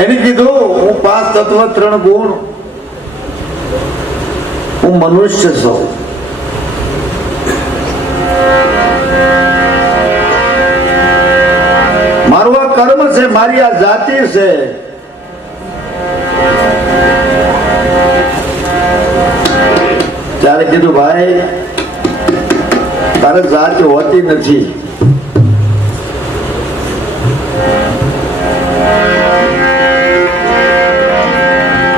એને કીધું હું 5 તત્વ 3 ગુણ, હું મનુષ્ય છું. મારું આ કર્મ છે, મારી આ જાતિ છે. ત્યારે કીધું ભાઈ તારે જાતિ હોતી નથી.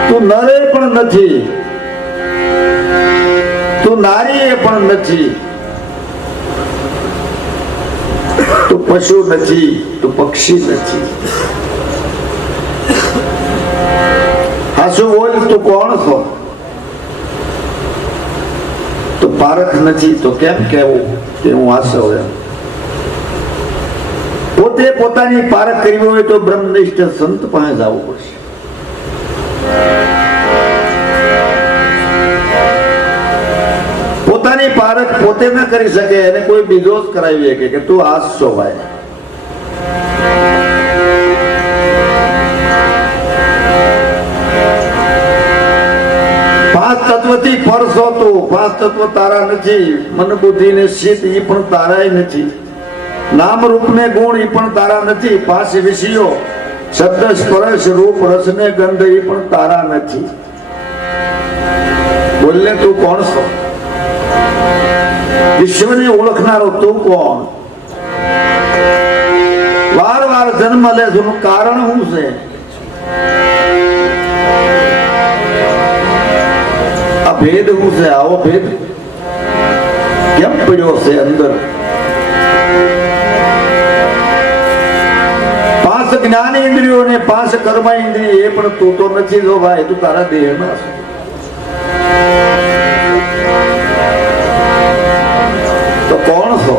તું નરે પણ નથી, તું નારી પણ નથી, તું પશુ નથી, તું પક્ષી નથી. હાસુ બોલ, તું કોણ છો? તો પારખ નથી તો કેમ કહેવું કે હું હાસવ? પોતે પોતાની પારખ કરવી હોય તો બ્રહ્મનિષ્ઠ સંત પાસે જવું પડશે. પોતાની પારખ પોતે ન કરી શકે એને કોઈ બીજો જ કરાવી શકે કે તું હાસ છો ભાઈ. પાંચ તત્વથી પર છો તું. પાંચ તત્વ તારા નથી. મન બુદ્ધિ ને ચિત્ત એ પણ તારા નથી. નામ રૂપ ને ગુણ એ પણ તારા નથી. પાંચ વિષયો શબ્દ સ્પર્શ રૂપ રસ ને ગંધ એ પણ તારા નથી. બોલને તું કોણ છો? વિશ્વને ઓળખનારો તું કોણ? વાર વાર જન્મ લે છે એનું કારણ શું છે? આ ભેદ શું છે? આવો ભેદ કેમ પડ્યો છે અંદર? 5 જ્ઞાન ઇન્દ્રિયો ને 5 કર્મ ઇન્દ્રિય એ પણ તું તો નથી જો ભાઈ. તું તારા દેહ માં છે. તો કોણ છો?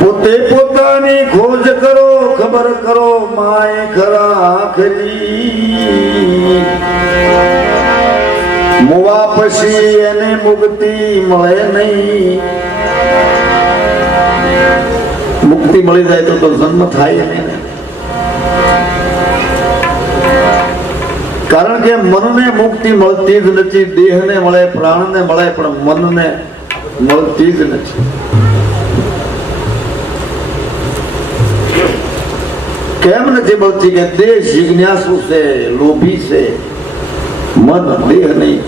પોતે પોતાની ખોજ કરો, ખબર કરો માય ખરા ખરી. મુવા પછી એને મુક્તિ મળે નહીં. મુક્તિ મળી જાય તો જન્મ થાય નહીં. કારણ કે મનને મુક્તિ મળતી જ નથી. દેહને મળે, પ્રાણને મળે, પણ મનને મળતી જ નથી. કેમ નથી મળતી? કે દેહ જિજ્ઞાસુ છે, લોભી છે. મન દેહ નહીં.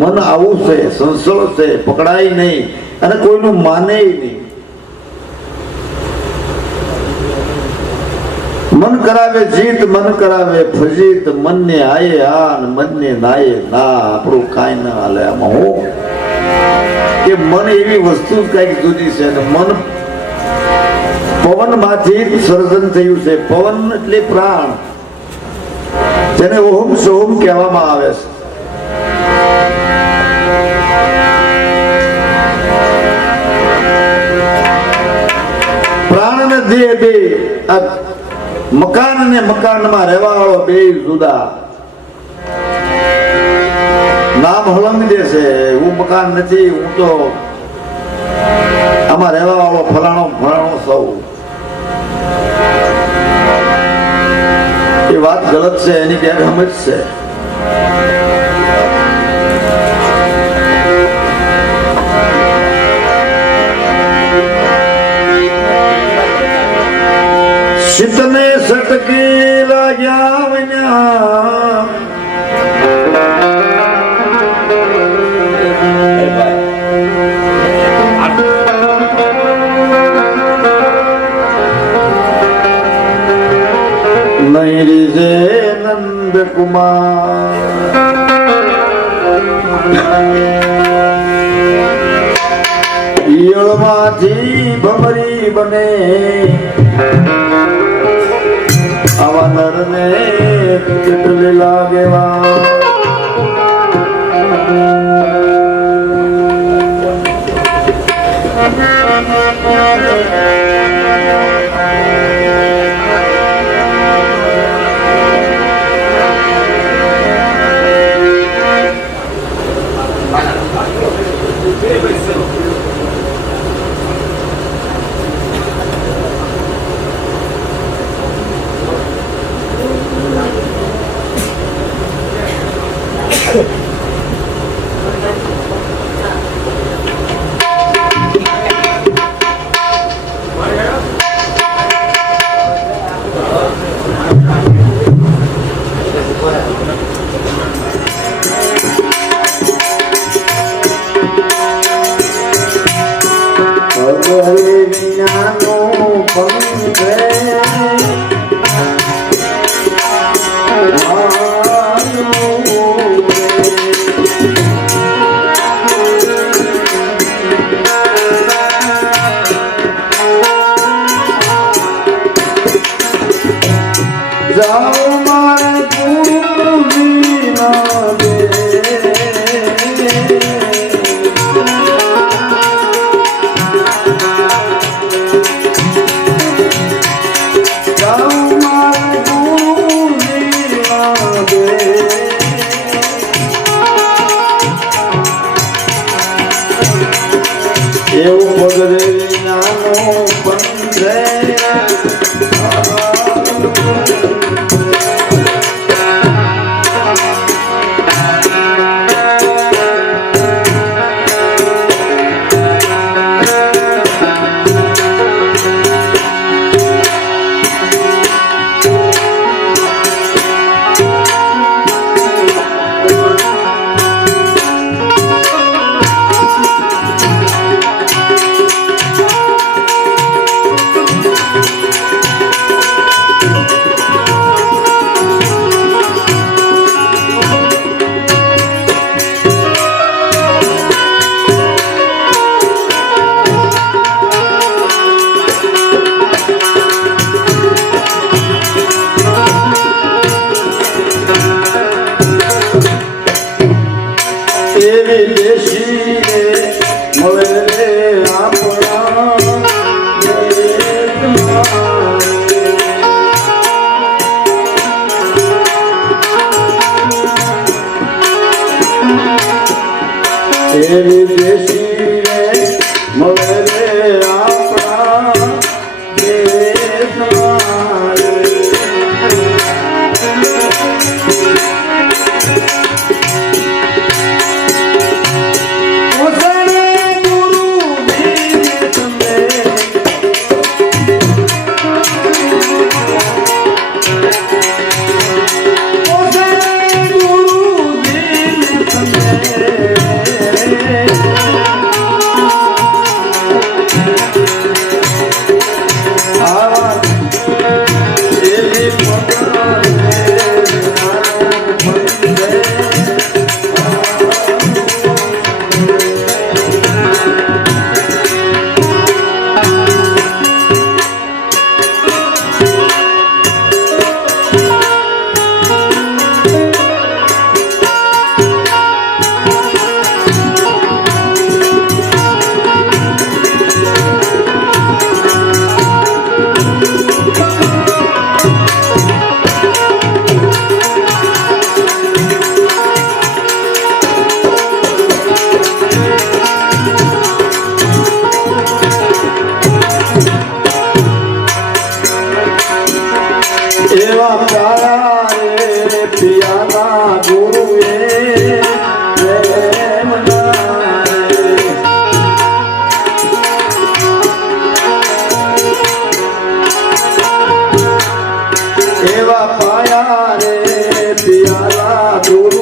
મન આવું છે, સંસળ છે, પકડાય નહીં અને કોઈનું માને નહીં. મન કરાવે જીત, મન કરાવે ફજીત. મનને આયે આ, મનને નાયે ના. આપણું કાંઈ ના હાલે આમાં. હું કે મન એવી વસ્તુ જ કઈક જુદી છે. મન પવન માંથી સર્જન થયું છે. પવન એટલે પ્રાણ, જેને ઓહમ સોહમ કહેવામાં આવે છે. પ્રાણ ને દેહ બે, મકાન ને મકાનમાં રહેવા વાળો બે જુદા. નામ હલંગ દે છે. હું મકાન નથી, હું તો આમાં રહેવા વાળો ફલાણો ફલાણો સૌ એ વાત ગલત છે, એની ગેરસમજ છે. શીતને સટકી લાગ્યા વિના નહીં રીઝે નંદ કુમાર ઈયળમાંથી ભમરી બને આવા નરને કેટલી લાગેવા. એવું પગરે નાનો પંથે એવી દેશી રે મળે રે આપણા દેશમાં Yeah. રે પિયાલા ગુરુ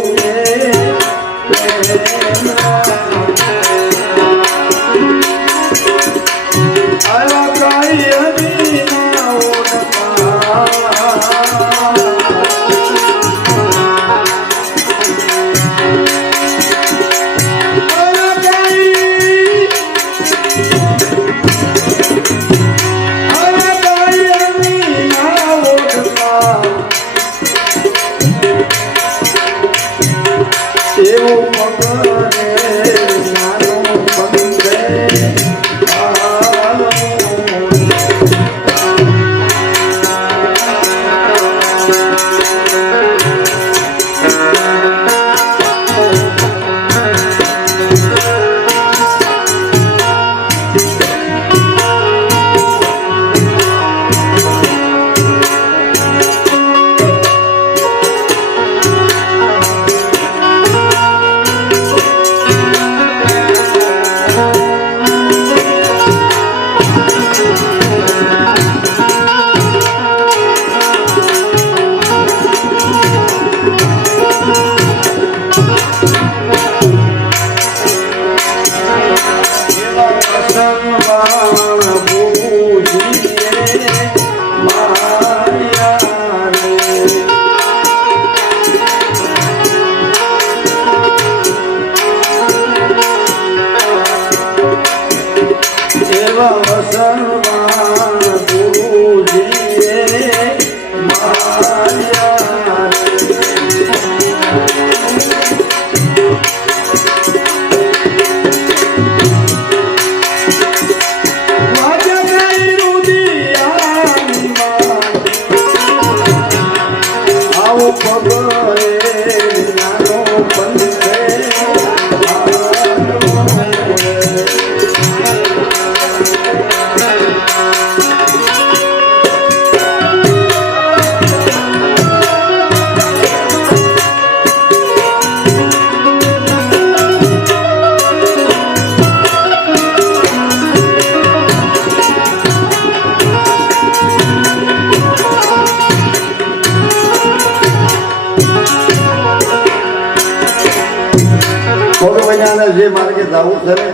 જે માર્ગે જવું છે ને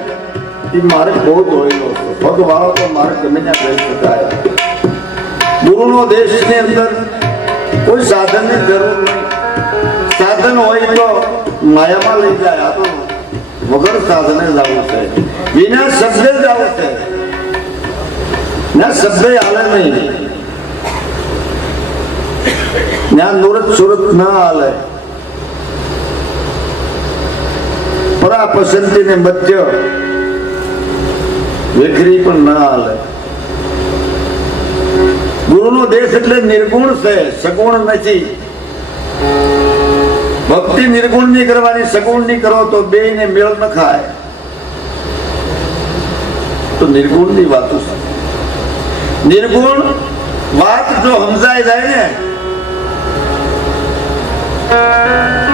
એ માર્ગ બહુ દોડેલો છે. પગ વાળો તો માર્ગ ગમે ત્યાં જઈ શકાય. ગુરુનો દેશની અંદર કોઈ સાધનની જરૂર નહીં. સાધન હોય તો માયામાં લઈ જાય. આ તો વગર સાધને જવું છે, વિના શબ્દે જવું છે. ના શબ્દે હાલે નહીં, ત્યાં નુરત સુરત ના હાલે. પરા પસંદી ને મધ્ય વેખરી પણ ના હાલે. ગુરુનો દેશ એટલે નિર્ગુણ છે, સગુણ નથી. ભક્તિ નિર્ગુણ ની કરવાની, સગુણ ની કરો તો બે ને મેળ ન ખાય. તો નિર્ગુણ ની વાતો છે. નિર્ગુણ વાત જો સમજાય જાય ને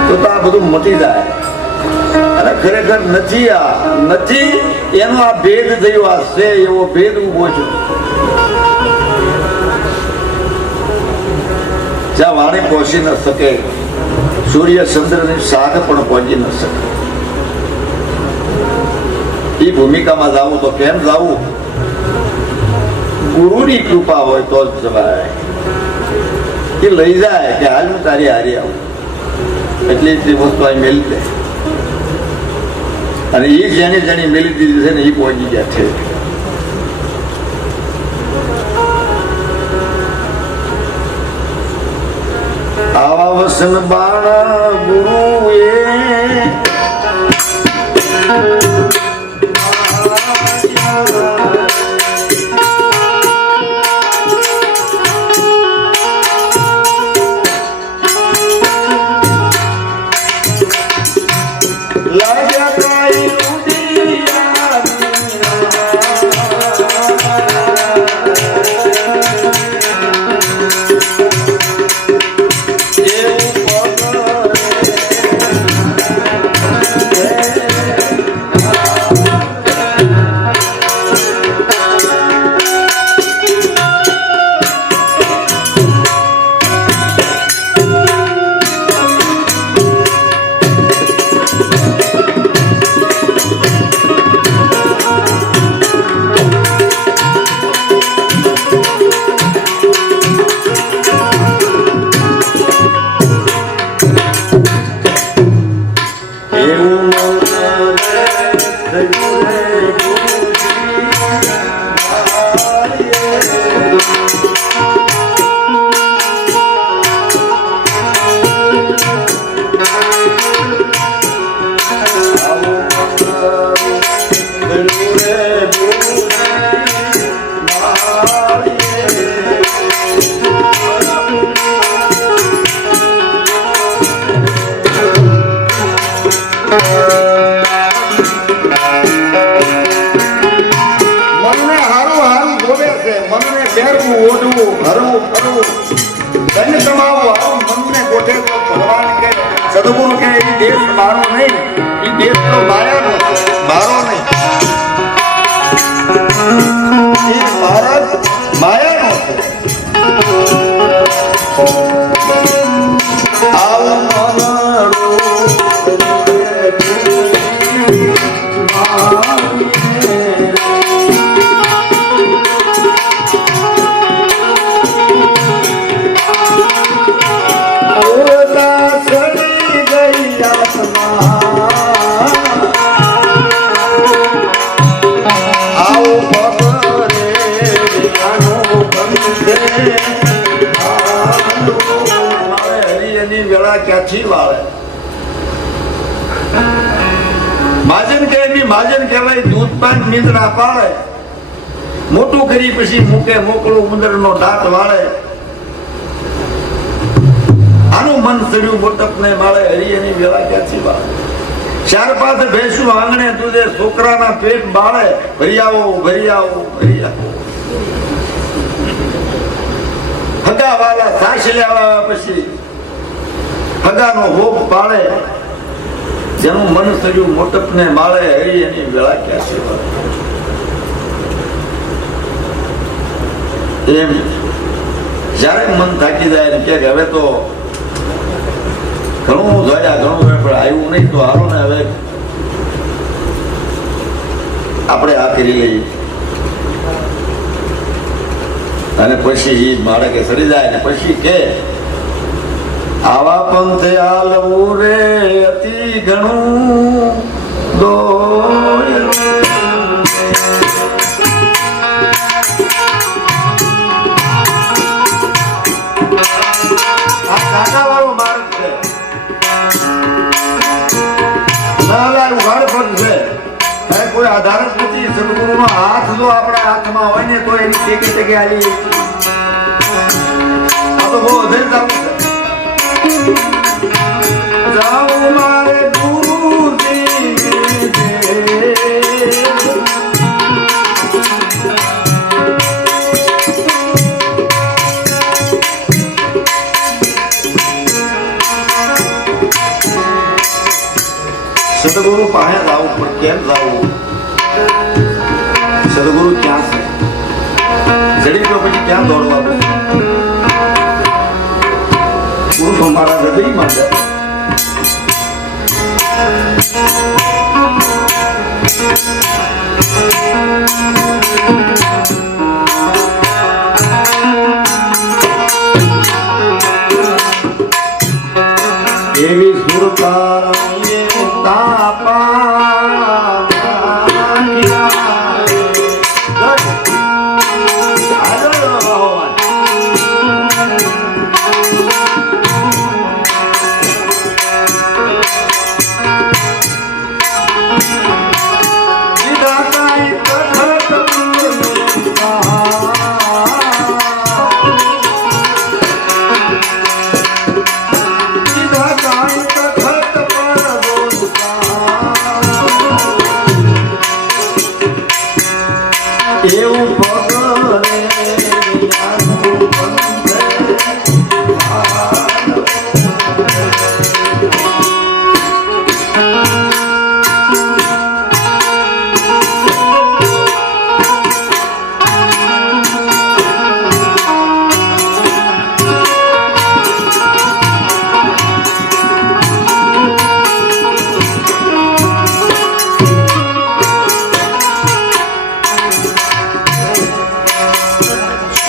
તો આ બધું મટી જાય. અને ખરેખર નથી, આ નથી એનો આ ભેદ થયો. આ છે એવો ભેદ ઉભો છે. જ્યાં વાણી પહોંચી ન શકે, સૂર્ય ચંદ્ર ની શાખ પણ પહોંચી ન શકે. એ ભૂમિકામાં જવું તો કેમ જવું? ગુરુની કૃપા હોય તો જ જવાય. એ લઈ જાય કે હાલ હું તારી હારી આવું, એટલી જ વસ્તુ અહીં મેલી દે. અને એ જેને જેની મેલી દીધી છે ને એ પહોંચી ગયા છે. આવા વસન બાણ ગુરુ એ પહેરવું ઓઢવું ફરવું ફરવું ધન કમાવું આવું મનને ગોઠે તો ભગવાન કે સદગુરુ કે એ દેશ મારો નહીં, એ દેશ તો માયાનો છે, મારો નહીં. એ મહારાજ માયાનો છે. આવું ક્યાંથી વાળે માજન કે એની માજન કહેવાય. દૂધ પાન નિંદ્રા પાડે, મોટું કરી પછી મૂકે મોકળું ઉંદર નો દાંત વાળે. આનું મન સડ્યું મોટપ ને માળે હરી એની વેળા ક્યાંથી વાળે. ચાર પાંચ ભેંસું આંગણે દૂધે છોકરાના પેટ બાળે. ભરી આવો ભરી આવો ભરી આવો. હગા વાળા સાસ લેવા પછી હગાનો ભોગ પાડે. જેનું મન સડ્યું મોટપ ને માળે હરી એની વેળા ક્યાંથી વાળે. એમ જયારે મન થાકી જાય કે હવે તો ઘણું જોયા ઘણું પણ આવ્યું નહીં તો હાલો ને હવે આપણે આ કરી લઈએ. અને પછી મારે કે સડી જાય ને પછી કે આવા પંથે હાલવું રે અતિ ઘણું દોય. આ કાકા વાળો માર્ગ છે, કોઈ આધાર જ નથી. સદગુરુ નો હાથ જો આપણા હાથમાં હોય ને તો એની ટેકે ટેકે આલી. આ તો બહુ અધેર જાવું મારે ગુરુજી સદગુરુ પાસે જવું પણ કેમ જવું? સદગુરુ ક્યાં છે? જડી તો પછી ક્યાં દોડવાનું? ગુરુ તો મારા હૃદયમાં છે. એવી સુરતા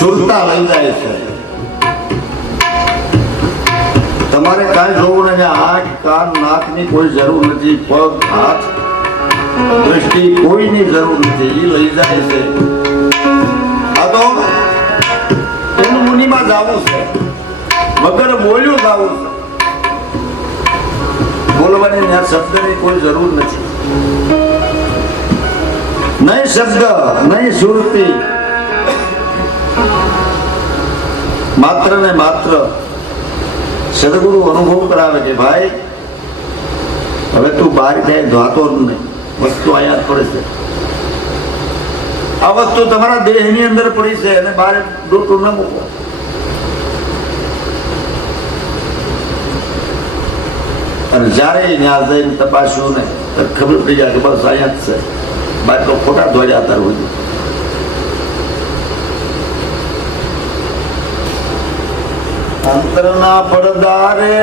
સુરતા લઈ જાય છે. તમારે કાંઈ જોવું નથી. આંખ કાન નાક ની કોઈ જરૂર નથી. પગ હાથ દ્રષ્ટિ કોઈની જરૂર નથી. એ લઈ જાય છે. આ તો એનું મુનિમાં જવું છે, વગર બોલ્યું જવું છે. બોલવાની ત્યાં શબ્દની કોઈ જરૂર નથી. નહીં શબ્દ નહીં સુરતી, માત્ર ને માત્ર સદગુરુ અનુભવ કરાવે કે ભાઈ હવે તું બહાર જાય ધોતો જ નહીં, વસ્તુ અહીંયા જ પડે છે. આ વસ્તુ તમારા દેહની અંદર પડી છે અને બહાર ડોટું ન મૂકો. અને જ્યારે ત્યાં જઈને તપાસ્યું ને તો ખબર પડી જાય કે બસ અહીંયા જ છે, બાર તો ખોટા દોડ્યા હતા બધું. અંતરના પડદારે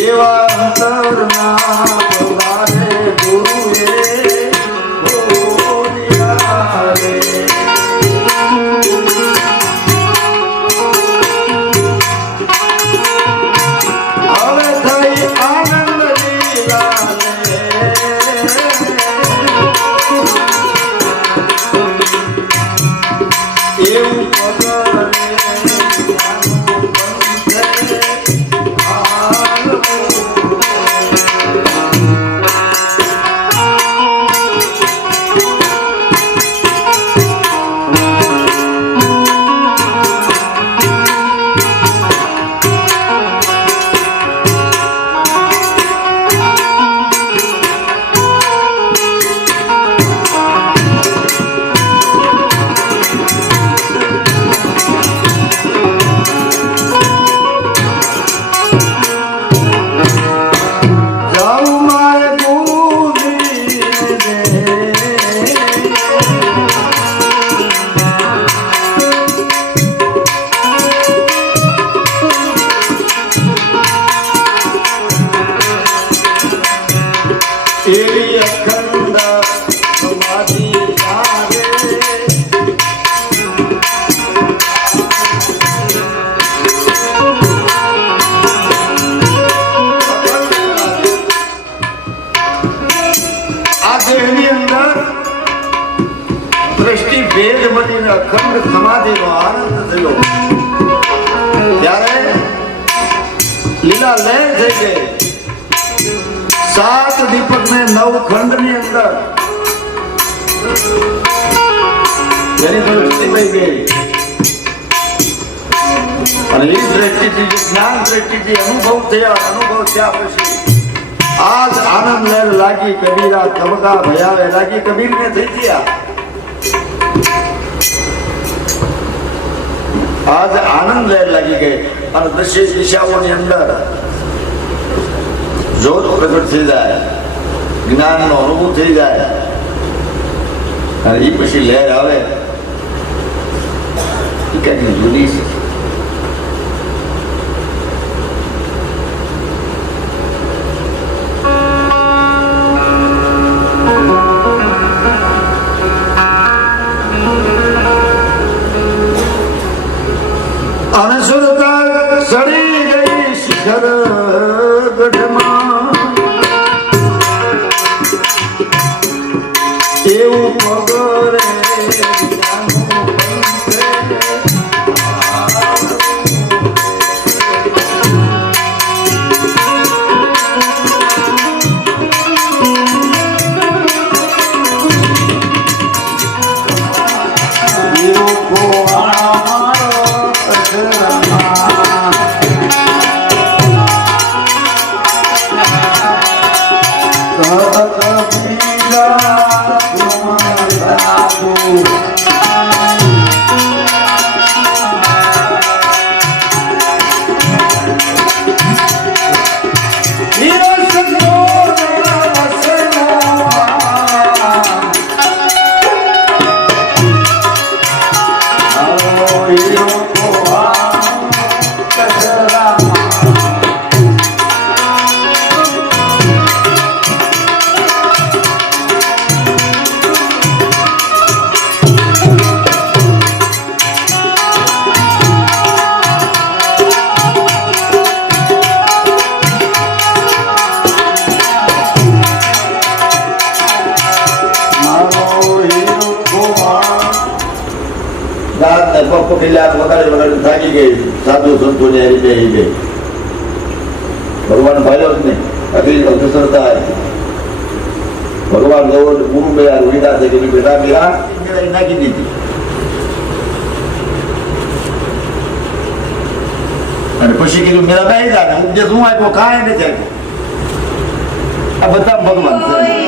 એવા અંતરના પડદારે ગુરુએ અખંડ સમાધિનો આનંદ થયો. ત્યારે લીલા લય થઈ ગઈ. 7 દીપક ને 9 ખંડ ની અંદર એની દ્રષ્ટિ થઈ ગઈ. અને એ દ્રષ્ટિથી જ્ઞાન દ્રષ્ટિથી અનુભવ થયા પછી આજ આનંદ લહેર લાગી. કબીરા કબકા ભયાવે લાગી. કબીર ને થઈ ગયા. આજ આનંદ લહેર લાગી ગઈ. અને 10 દિશાઓની અંદર જોત પ્રગટ થઈ જાય, જ્ઞાનનો અનુભવ થઈ જાય. અને એ પછી લહેર આવે એ કઈક જુદી છે. અને સુરતા સડી ગઈ શિખર ગઢમાં. એવું પગરે થાકી ગઈ. સાધુ સંતો ને ભગવાન ભાઈઓ જ નહીં અખિલ અગ્રસરતા ભગવાન ગયો ગુરુ ગયા વિદા થઈ ગઈ બેટા મીરા નાખી દીધી અને પછી કીધું મીરા બેસી જા ઉપદેશ હું આપ્યો કાંઈ નથી આપ્યો આ બધા ભગવાન છે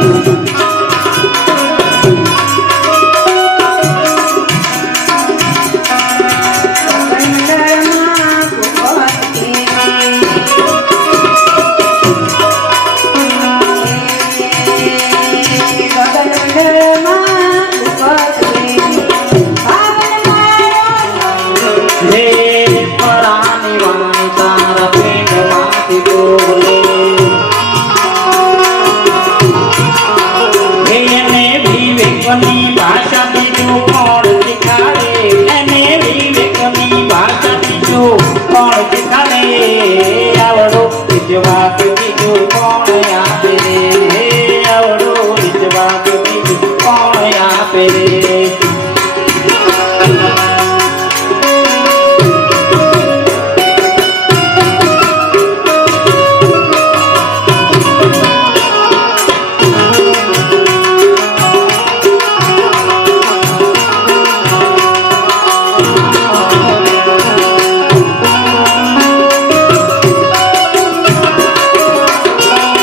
રે